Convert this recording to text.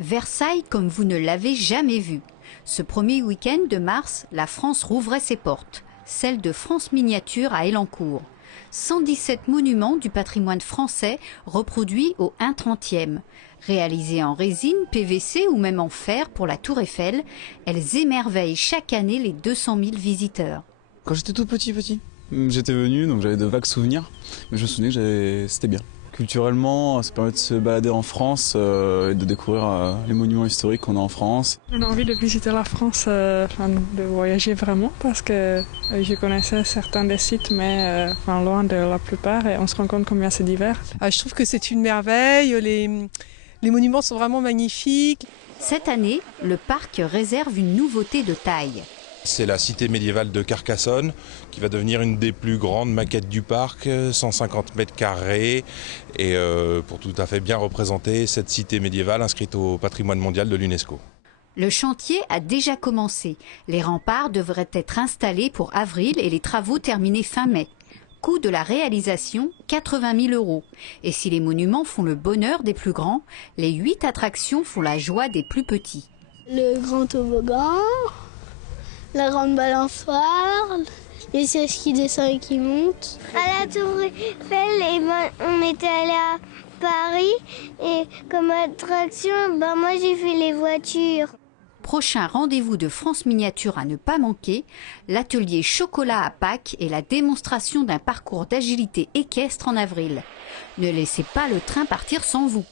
Versailles comme vous ne l'avez jamais vu. Ce premier week-end de mars, la France rouvrait ses portes, celle de France Miniature à Elancourt. 117 monuments du patrimoine français reproduits au 1/30e. Réalisées en résine, PVC ou même en fer pour la Tour Eiffel, elles émerveillent chaque année les 200 000 visiteurs. Quand j'étais tout petit, j'étais venu, donc j'avais de vagues souvenirs, mais je me souvenais que c'était bien. Culturellement, ça permet de se balader en France et de découvrir les monuments historiques qu'on a en France. On a envie de visiter la France, de voyager vraiment, parce que je connaissais certains des sites, mais loin de la plupart, et on se rend compte combien c'est divers. Je trouve que c'est une merveille, les monuments sont vraiment magnifiques. Cette année, le parc réserve une nouveauté de taille. C'est la cité médiévale de Carcassonne qui va devenir une des plus grandes maquettes du parc, 150 mètres carrés, et pour tout à fait bien représenter cette cité médiévale inscrite au patrimoine mondial de l'UNESCO. Le chantier a déjà commencé. Les remparts devraient être installés pour avril et les travaux terminés fin mai. Coût de la réalisation, 80 000 €. Et si les monuments font le bonheur des plus grands, les 8 attractions font la joie des plus petits. Le grand toboggan, la grande balançoire, les sièges qui descendent et qui montent. À la Tour Eiffel, on était allé à Paris et comme attraction, moi j'ai fait les voitures. Prochain rendez-vous de France Miniature à ne pas manquer, l'atelier chocolat à Pâques et la démonstration d'un parcours d'agilité équestre en avril. Ne laissez pas le train partir sans vous.